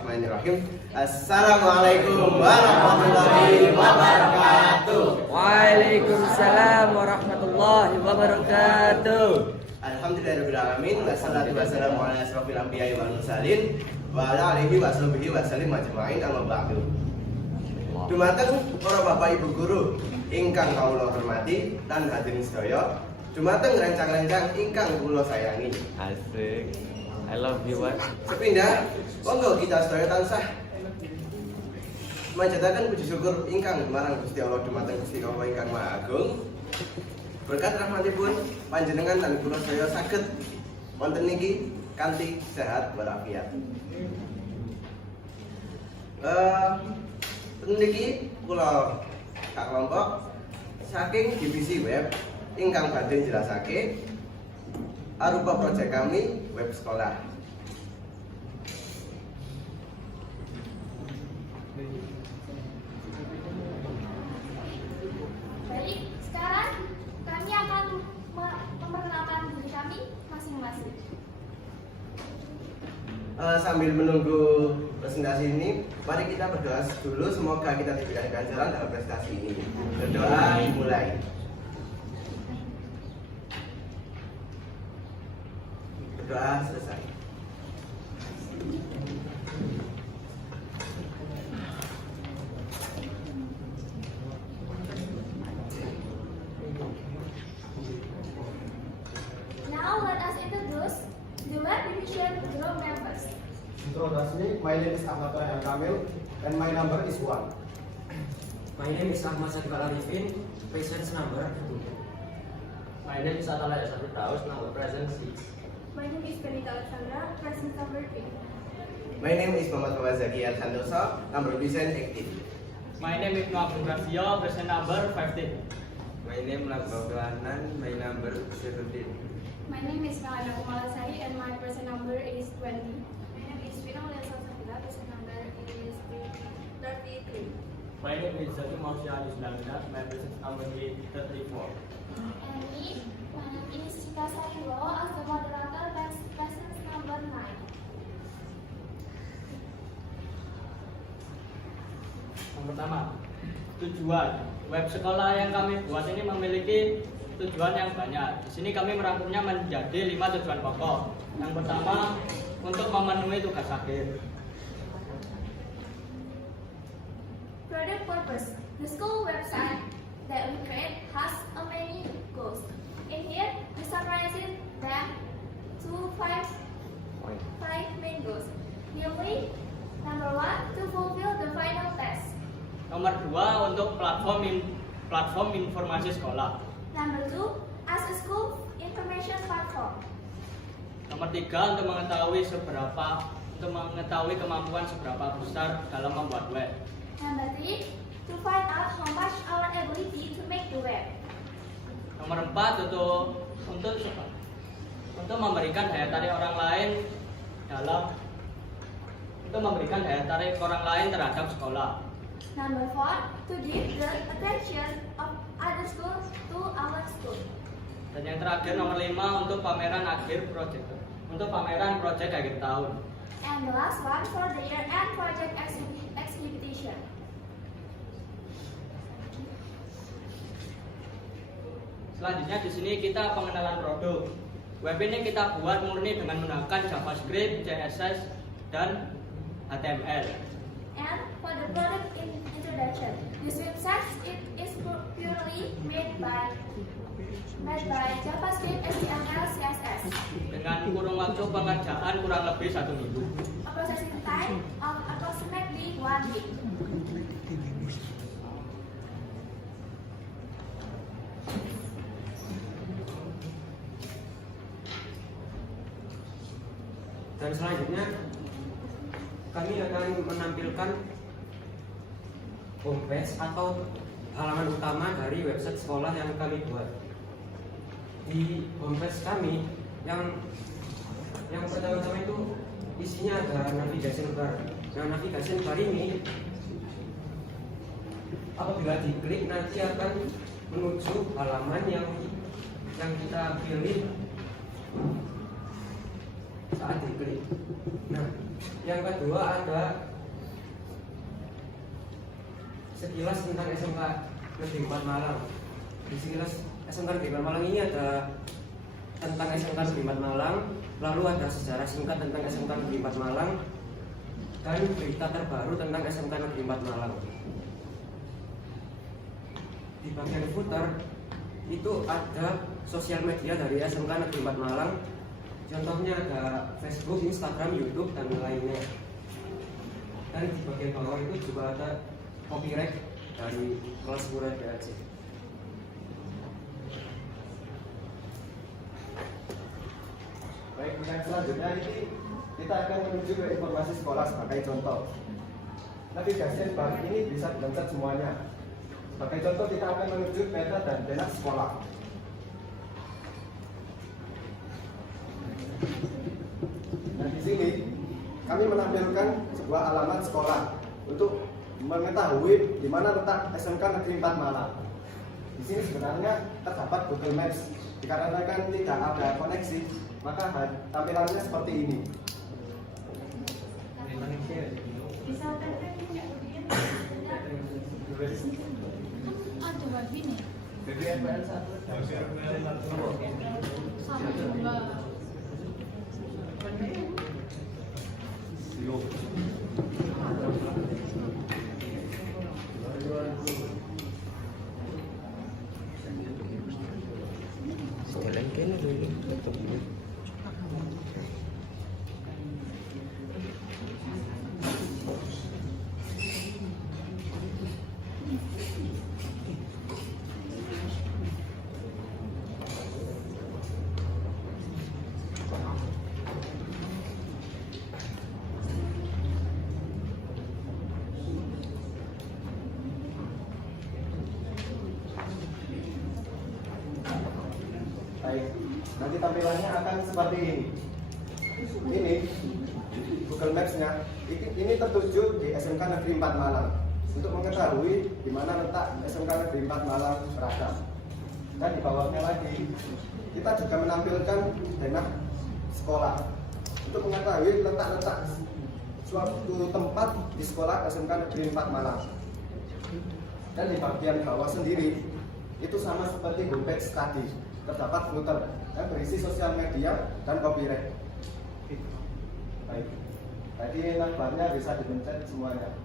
Bismillahirrahmanirrahim. Assalamualaikum warahmatullahi wabarakatuh. Waalaikumsalam warahmatullahi wabarakatuh. Alhamdulillahirrahmanirrahim. Wassalatu wassalamu ala asrofil anbiya'i wal mursalin wa ala alihi wa sahbihi wa sallim ajma'in, amma ba'du. Dumateng para bapak ibu guru ingkang kawula hormati lan hadirin sedaya, dumateng rencang-rencang ingkang kula sayangi. Asik. I love you, what? Sepindah, monggo kita sedaya tansah manjataken puji syukur ingkang marang Gusti Allah dumateng Gusti Allah ingkang Maha Agung. Berkat rahmatipun panjenengan lan kula sedaya saged wonten niki kanthi sehat walafiat. Niki kula kak kelompok saking divisi web ingkang badhe jelasake arupa proyek kami web sekolah. Baik, sekarang kami akan memperkenalkan diri kami masing-masing. Sambil menunggu presentasi ini, mari kita berdoa dulu, semoga kita diberikan ganjaran dalam prestasi ini. Berdoa dimulai. Berdoa selesai. Now let us introduce the web division group members. Introduction, my name is Ahmad Rayhan Kamil and my number is 1. My name is Ahmad Sadiq Arifin, presence number 2. My name is Atala Esati Taus, number present 6. My name is Benita Alexandra, present number 3. My name is Muhammad Fawazaki Al-Sandosa, number present active. My name is Abdul Rasio, present number 15. My name Lakbablanan, my number 17. My name is Nahana Kumalasari and my present number is 20. My name is Vina Mulyasa Sabila, present number is 33. My name is Zaki Mausya Islamina, my present number is 34. And me, my name is Sita Sarilo, as the moderator, present number 9. Yang pertama, tujuan web sekolah yang kami buat ini memiliki tujuan yang banyak. Di sini kami merangkumnya menjadi 5 tujuan pokok. Yang pertama, untuk memenuhi tugas akhir. Product purpose. The school website that we create has a many goals. In here, we summarize them to five main goals. Namely, number 1, to fulfill the final test. Nomor 2, untuk platform informasi sekolah. Number 2, as a school information platform. Nomor 3, untuk mengetahui kemampuan seberapa besar dalam membuat web. Number 3, to find out how much our ability to make the web. Nomor 4, untuk memberikan daya tarik orang lain terhadap sekolah. Number 4, to give the attention of other schools to our school. Dan yang terakhir nomor 5, untuk pameran proyek akhir tahun. And the last one for the year-end project exhibition. Selanjutnya di sini kita pengenalan produk. Web ini kita buat murni dengan menggunakan JavaScript, CSS, dan HTML. And for the product introduction, this website is purely made by JavaScript, HTML, CSS. Dengan kurun waktu pengerjaan kurang lebih 1 minggu. A processing time of approximately 1 week. Dan selanjutnya kami akan menampilkan homepage atau halaman utama dari website sekolah yang kami buat. Di homepage kami yang pertama-tama itu isinya ada navigasi bar. Nah, navigasi bar ini apabila diklik nanti akan menuju halaman yang kita pilih saat diklik. Nah, yang kedua ada sekilas tentang SMK Negeri 4 Malang. Di sekilas SMK Negeri 4 Malang ini ada tentang SMK Negeri 4 Malang, lalu ada sejarah singkat tentang SMK Negeri 4 Malang, dan berita terbaru tentang SMK Negeri 4 Malang. Di bagian footer itu ada sosial media dari SMK Negeri 4 Malang. Contohnya ada Facebook, Instagram, YouTube, dan lainnya. Dan di bagian bawah itu juga ada copyright dari kelas Murad BAC. Baik, yang selanjutnya ini kita akan menuju ke informasi sekolah sebagai contoh. Navigasi bar ini bisa dipencet semuanya. Sebagai contoh kita akan menuju peta dan pena sekolah. Nah, di sini kami menampilkan sebuah alamat sekolah untuk mengetahui di mana letak SMK Negeri 4 Malang. Di sini sebenarnya terdapat Google Maps. Dikarenakan tidak ada koneksi, maka tampilannya seperti ini. Bisa ada lagi nih. BBMPN 1. Sama juga. Baik, nanti tampilannya akan seperti ini. Ini Google Maps-nya. Ini tertuju di SMK Negeri 4 Malang. Untuk mengetahui di mana letak SMK Negeri 4 Malang berada. Dan di bawahnya lagi, kita juga menampilkan denah sekolah untuk mengetahui letak-letak suatu tempat di sekolah SMK Negeri 4 Malang. Dan di bagian bawah sendiri itu sama seperti homepage tadi, terdapat footer yang berisi sosial media dan copyright. Baik, tadi navbarnya bisa dipencet semuanya.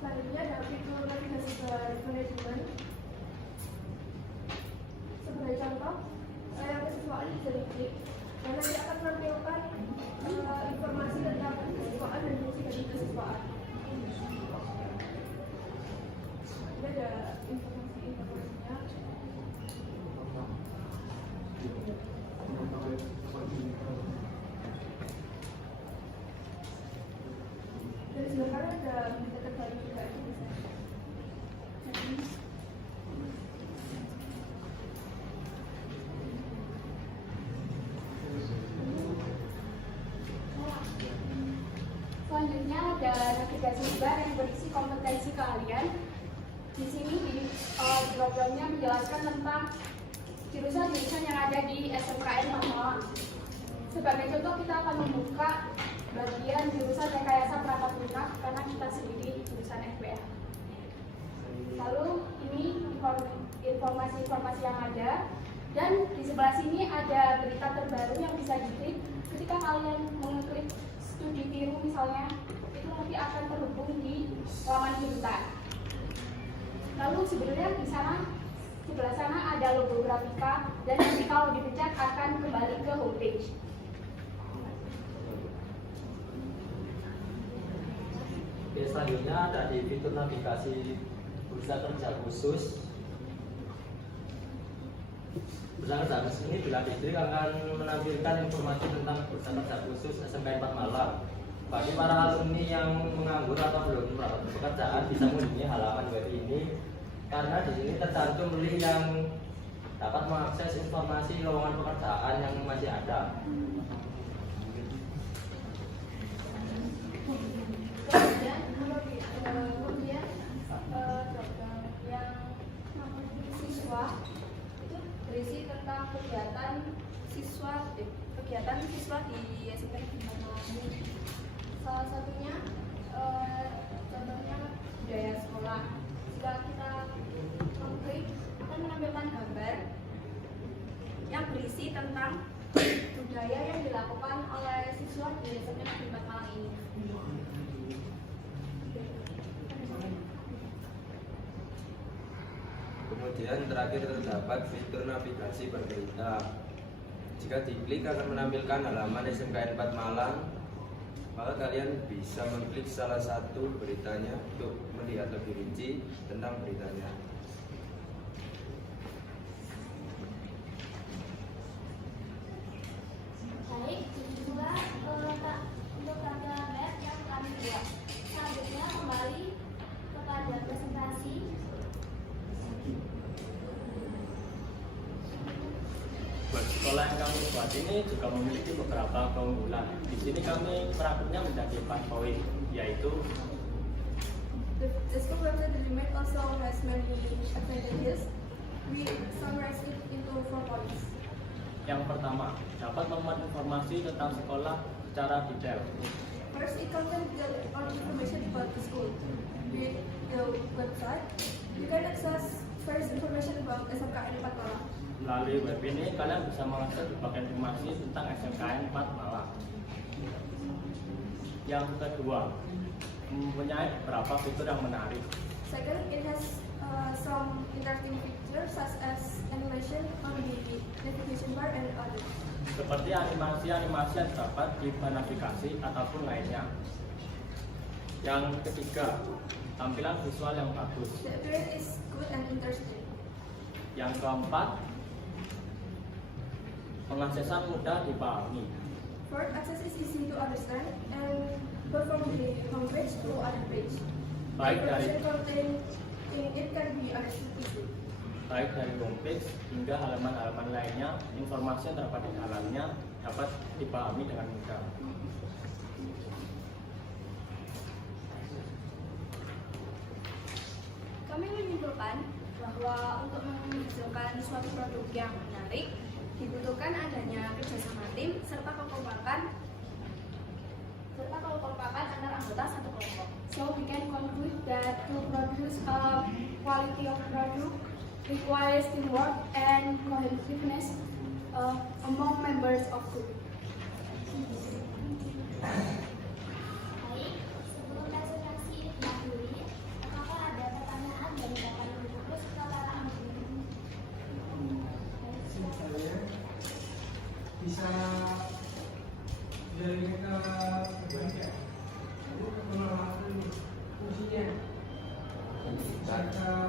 Selanjutnya ada fitur navigasi bermanajemen. Sebagai contoh, layar kesiswaan bisa diklik dan nanti akan menampilkan informasi tentang kesiswaan dan fungsi dari kesiswaan. Ini ada informasinya. Dan sebenarnya ada berita terbaru juga ini bisa. Selanjutnya ada navigasi bar yang berisi kompetensi keahlian. Di sini di programnya menjelaskan tentang jurusan-jurusan yang ada di SMKN Malang. Sebagai contoh kita akan membuka bagian jurusan rekayasa perangkat lunak karena kita sendiri jurusan FPA. Lalu ini informasi-informasi yang ada, dan di sebelah sini ada berita terbaru yang bisa diklik. Ketika kalian mengklik studi tiru misalnya, itu nanti akan terhubung di laman kita. Lalu sebenarnya di sana, sebelah sana ada logo grafika, dan nanti kalau dipencet akan kembali ke homepage. Oke, selanjutnya ada di fitur navigasi bursa kerja khusus. Bursa kerja khusus ini bila diklik akan menampilkan informasi tentang bursa kerja khusus SMK 4 Malang. Bagi para alumni yang menganggur atau belum mendapat pekerjaan bisa mengunjungi halaman web ini karena di sini tercantum link yang dapat mengakses informasi lowongan pekerjaan yang masih ada. Kemudian program yang siswa itu berisi tentang kegiatan siswa di SMK Negeri 4 Malang ini. Salah satunya contohnya budaya sekolah. Jika kita mengklik akan menampilkan gambar yang berisi tentang budaya yang dilakukan oleh siswa di SMK Negeri 4 Malang ini. Kemudian terakhir terdapat fitur navigasi berberita. Jika diklik akan menampilkan halaman SMKN 4 Malang, maka kalian bisa mengklik salah satu beritanya untuk melihat lebih rinci tentang beritanya. Baik, itu juga untuk tanda web yang kami buat. Selanjutnya kembali kepada presentasi. Web sekolah yang kami buat ini juga memiliki beberapa keunggulan. Di sini kami merangkumnya menjadi 4 poin, yaitu The school website Delimet also has many advantages. We summarize it into 4 points. yang pertama, dapat memuat informasi tentang sekolah secara detail. First, it contains all information about the school. With the website, you can access first information about SMKN 4 Malang. Melalui web ini, kalian bisa mengakses berbagai informasi tentang SMKN 4 Malang. Yang kedua, mempunyai beberapa fitur yang menarik. Second, it has some interactive features such as animation on the navigation bar and others. Seperti animasi-animasi yang dapat di navigasi ataupun lainnya. Yang ketiga, tampilan visual yang bagus. The appearance is good and interesting. Yang keempat, pengaksesan mudah dipahami. Fourth, access is easy to understand and go from the homepage to other page. Baik dari Information contained in it can be understood easily. baik dari homepage hingga halaman-halaman lainnya, informasi yang terdapat di dalamnya dapat dipahami dengan mudah. Kami menyimpulkan bahwa untuk menghasilkan suatu produk yang menarik dibutuhkan adanya kerjasama tim serta kekompakan antar anggota satu kelompok. So we can conclude that to produce a quality of product requires teamwork and cohesiveness among members of group. Baik, sebelum presentasi ini diakhiri, apakah ada pertanyaan dari Bapak Ibu guru serta para anggota? Saya bisa dari kita baca pengalaman fungsinya serta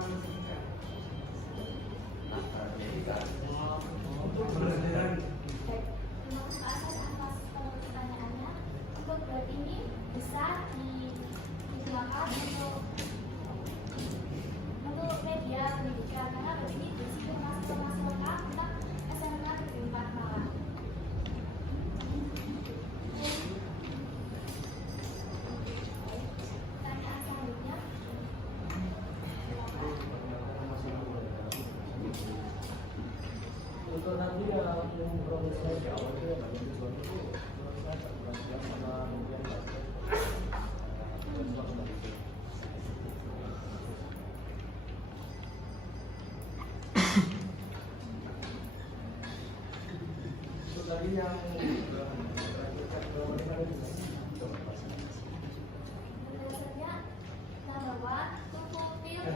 untuk pelajaran. Baik, terima kasih atas pertanyaannya. Untuk web ini bisa digunakan untuk media pendidikan karena web ini berisi informasi lengkap tentang SMK Negeri 4 Malang. Pertanyaan selanjutnya. Untuk nanti yang prosesnya di awal itu yang banyak tujuan itu prosesnya bergantian sama mungkin untuk tadi yang Berdasarnya bahwa to fulfill the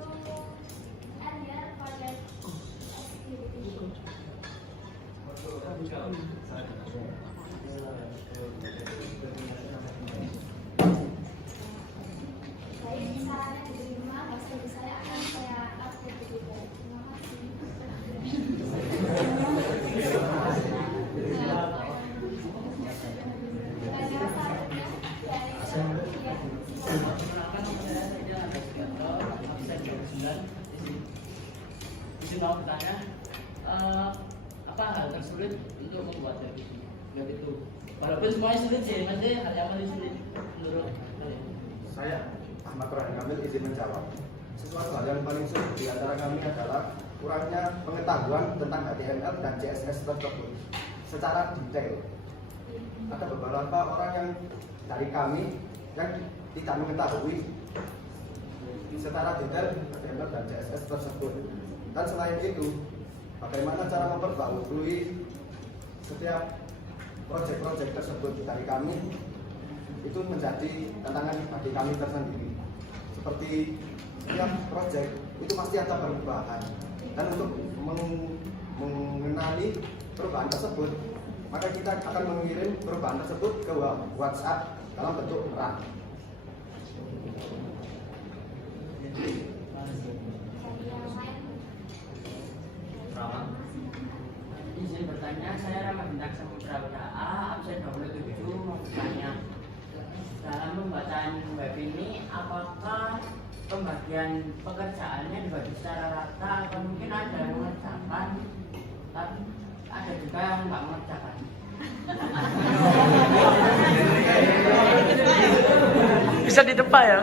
to end their project activity. Baik, sarannya diterima, hasil saya akan saya upload di Twitter. Terima kasih. Pertanyaan selanjutnya dari Sofia. Izin mau bertanya, apa hal tersulit untuk membuat web itu? Walaupun semuanya sulit sih, maksudnya hal yang paling sulit menurut kalian. Saya, Ahmad Rohan Kamil, izin menjawab. Sesuatu hal yang paling sulit di antara kami adalah kurangnya pengetahuan tentang HTML dan CSS tersebut secara detail. Ada beberapa orang yang dari kami yang tidak mengetahui secara detail HTML dan CSS tersebut. Dan selain itu, bagaimana cara memperbarui setiap proyek-proyek tersebut dari kami itu menjadi tantangan bagi kami tersendiri. Seperti setiap proyek itu pasti ada perubahan, dan untuk mengenali perubahan tersebut, maka kita akan mengirim perubahan tersebut ke WhatsApp dalam bentuk RAR. Izin bertanya, saya Rama Bintang Samudra A, absen 27, mau bertanya. Dalam pembuatan web ini, apakah pembagian pekerjaannya dibagi secara rata atau mungkin ada yang mengerjakan, tapi ada juga yang nggak mengerjakan? Bisa di depan ya?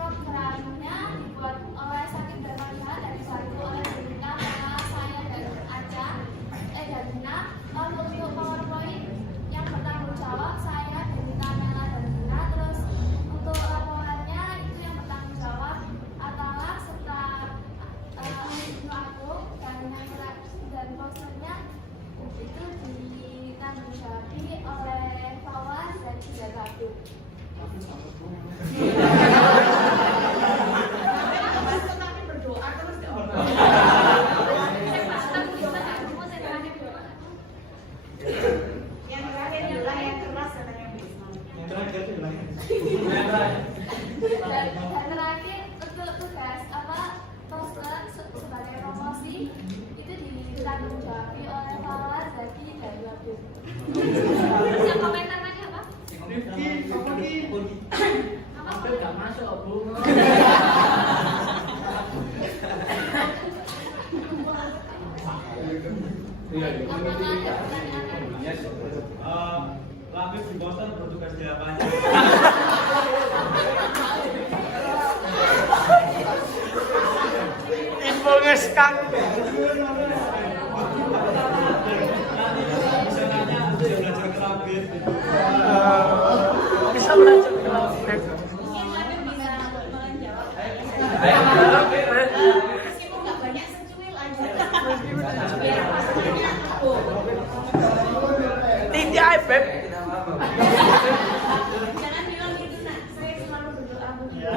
Programnya dibuat oleh Sakit Darmaniha dan dibantu oleh Dina, saya dan Aca, dan Dina. Lalu untuk PowerPoint yang bertanggung jawab saya, Dina, Mela, dan Dina. Terus untuk laporannya itu yang bertanggung jawab Atala serta aku, dan posternya itu ditanggung jawabi oleh Fawaz dan Ida Gabung. Yang terakhir adalah yang keras katanya Bu Isma. Dan terakhir untuk tugas poster sebagai promosi itu ditanggung jawabi oleh Fawaz, Zaki, dan Wabu. Yang komentar tadi apa? Hampir nggak masuk, Bu. Lapis di Boston bertugas di lapangan. Info ngeskan. Bisa nanya untuk yang belajar kerapit. Bisa belajar grafik. Mungkin Labib bisa menjawab. Meskipun nggak banyak, secuil aja. Biar pasangannya aku. Tidak, Beb. Jangan bilang gitu, Nak. Saya selalu berdoa begitu.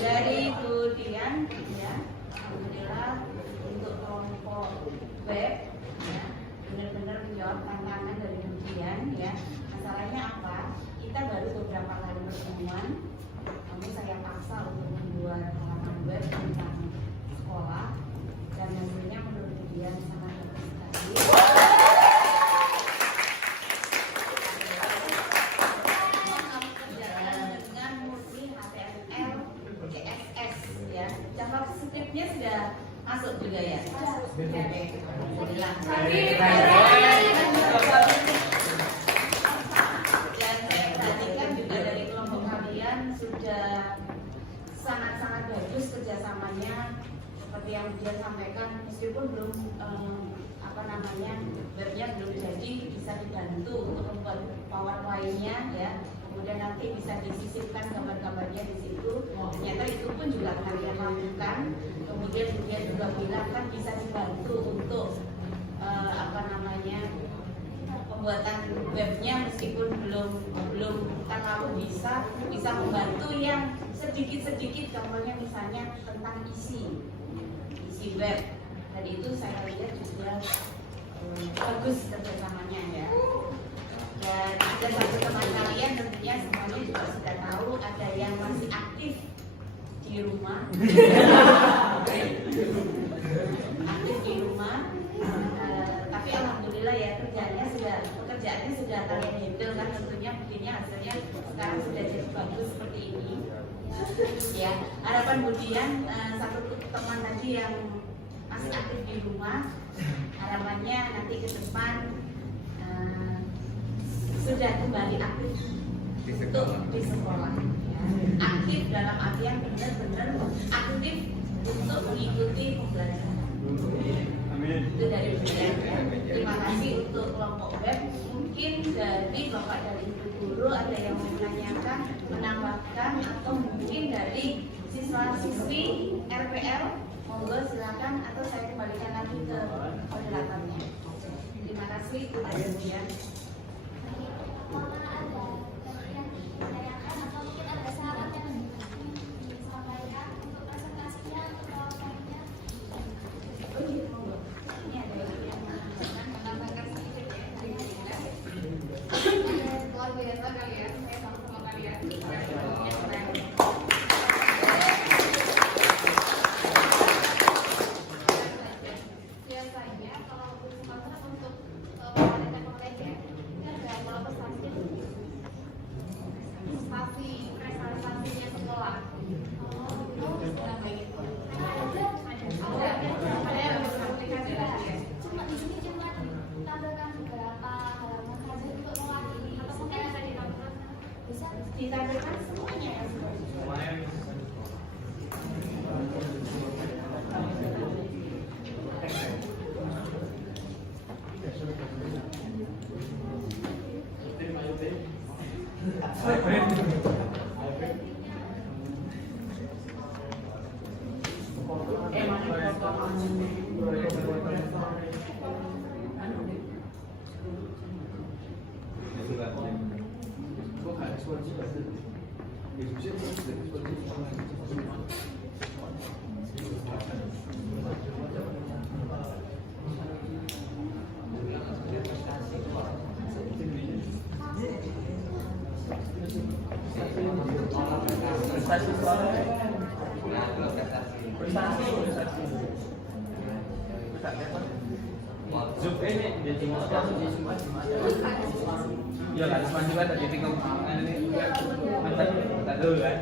Dari Bu Dian, ya, alhamdulillah untuk kelompok web, ya, benar-benar menjawab tantangan dari Bu Dian, ya. Masalahnya apa? Kita baru beberapa kali pertemuan, namun saya paksa untuk membuat halaman web tentang sekolah, dan hasilnya menurut Bu Dian sangat bagus sekali. Dengan murni HTML, CSS, ya. JavaScript-nya sudah masuk juga ya. Alhamdulillah. Dan saya perhatikan juga dari kelompok kalian sudah sangat-sangat bagus kerjasamanya, seperti yang dia sampaikan, meskipun belum webnya belum jadi, bisa dibantu untuk membuat PowerPoint-nya, ya. Kemudian nanti bisa disisipkan gambar-gambarnya di situ. Ternyata itu pun juga kalian lakukan. Kemudian dia juga bilang kan bisa dibantu untuk pembuatan webnya, meskipun belum terlalu bisa membantu yang sedikit-sedikit, contohnya misalnya tentang isi web. Dan itu saya lihat juga bagus kerjasamanya ya. Dan ada satu teman kalian tentunya semuanya juga sudah tahu ada yang masih aktif di rumah. Aktif di rumah. Tapi alhamdulillah ya pekerjaannya sudah kalian handle kan, tentunya bikinnya hasilnya sekarang sudah jadi bagus seperti ini. Ya, harapan Budian satu teman tadi yang masih aktif di rumah, harapannya nanti ke depan sudah kembali aktif untuk di sekolah. Ya. Aktif dalam artian benar-benar aktif untuk mengikuti pembelajaran. Itu dari Budian. Terima kasih untuk kelompok web. Mungkin dari Bapak dari Ibu Guru ada yang mau menanyakan, menambahkan, atau mungkin dari siswa-siswi RPL, monggo silakan, atau saya kembalikan lagi ke moderatornya. Terima kasih kepada Budian. Atau mungkin ada saran yang disampaikan untuk presentasinya atau PowerPoint-nya. Oh iya, monggo. Ini ada yang menambahkan sedikit ya. Luar biasa kalian, saya sama-sama kalian. Biasanya kalau untuk konten ya, ini ada kalau prestasinya sekolah. Ada yang beraplikasi lagi ya. Cuma di sini cuma tampilkan beberapa halaman saja untuk mewakili, atau mungkin ada ditampilkan bisa Ditampilkan semuanya ya. Ya kan, cuma juga tadi tinggal ini tak dulu kan.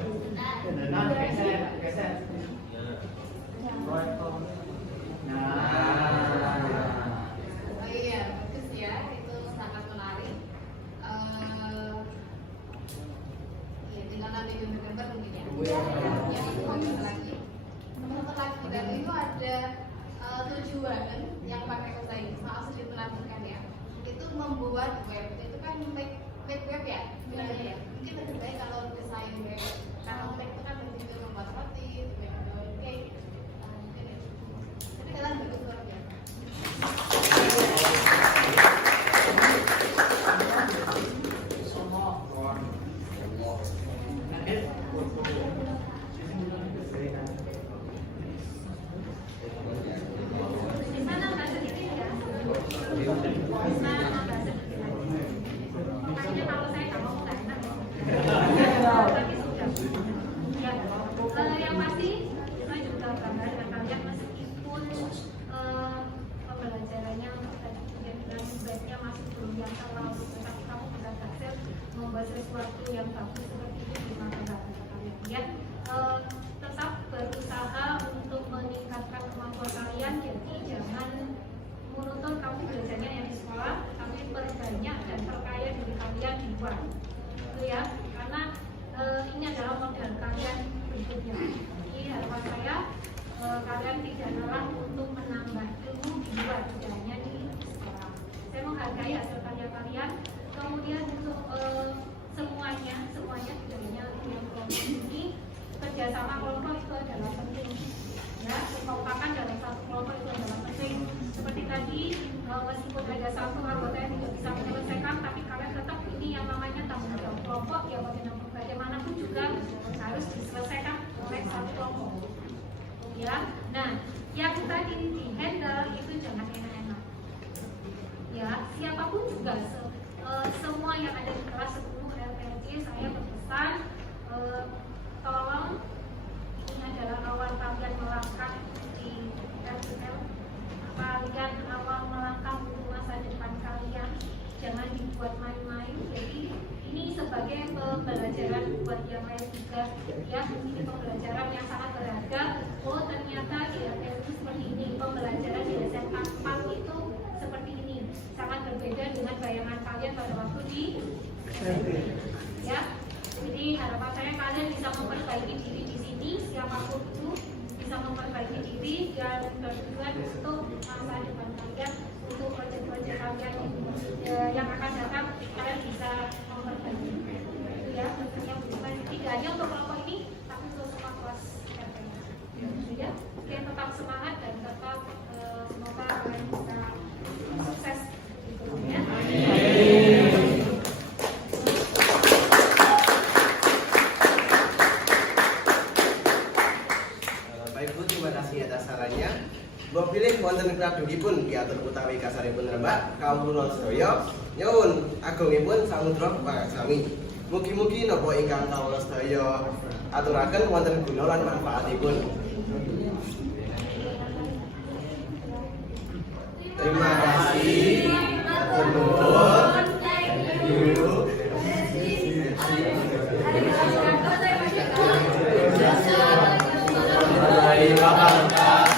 Oh iya, bagus ya, itu sangat menarik. Ya, tinggal nanti di November mungkin ya. Yang itu lagi, teman-teman lagi dan itu ada tujuan yang pakai bahasa Inggris, maaf sedikit menambahkan ya. Itu membuat web, itu kan make web ya, bilangnya ya. Mungkin lebih baik kalau desain web, karena make itu kan lebih ke membuat roti, membuat cake, mungkin itu. Tapi kalian bagus luar biasa. di sana nggak sedikit ya. Di sana nggak sedikit. Makanya kalau saya nggak mau nggak enak. Tapi sudah. Ya, yang pasti saya juga bangga dengan kalian meskipun pembelajarannya dan webnya masih belum yang terlalu, tetapi kamu sudah berhasil membuat sesuatu yang bagus seperti itu di mata kalian. Ya, tetap berusaha untuk meningkatkan kemampuan kalian. Jadi jangan monoton kamu belajarnya yang di sekolah, tapi perbanyak dan perkaya diri kalian di luar. Itu ya, karena ini adalah modal kalian berikutnya. Jadi harapan saya kalian tidak lelah untuk menambah ilmu di luar, tidak hanya di sekolah. Saya menghargai hasil karya kalian. Kemudian untuk semuanya tidak hanya yang kelompok ini, kerjasama kelompok itu adalah penting. Ya, kekompakan dalam satu kelompok itu adalah penting. Seperti tadi, meskipun ada satu anggota yang tidak bisa menyelesaikan, tapi kalian tetap ini yang namanya tanggung jawab kelompok, ya bagaimanapun juga harus diselesaikan oleh satu kelompok. Ya, nah yang tadi di handle ya ini pembelajaran yang sangat berharga. Oh ternyata di LPS itu seperti ini, pembelajaran di SMA 4 itu seperti ini, sangat berbeda dengan bayangan kalian pada waktu di SMP. Ya, jadi harapan saya kalian bisa memperbaiki diri di sini, siapapun itu bisa memperbaiki diri dan bertujuan untuk masa depan kalian, untuk proyek-proyek kalian yang akan datang, kalian bisa memperbaiki. Itu ya, tentunya bukan tidak hanya untuk kelompok ini, tapi untuk semua kelas RPS. Ya, oke, tetap semangat dan tetap semoga kalian bisa sukses. Ya. Baik Bu, terima kasih atas sarannya. Mbok pilih wonten pradunipun diatur utawi kasaripun rembak kawula sedaya nyuwun agungipun samudra pangaksami. Mugi-mugi napa ingkang kawula sedaya aturaken wonten guna lan manfaatipun. Terima kasih. Matur nuwun. Thank you. Terima kasih.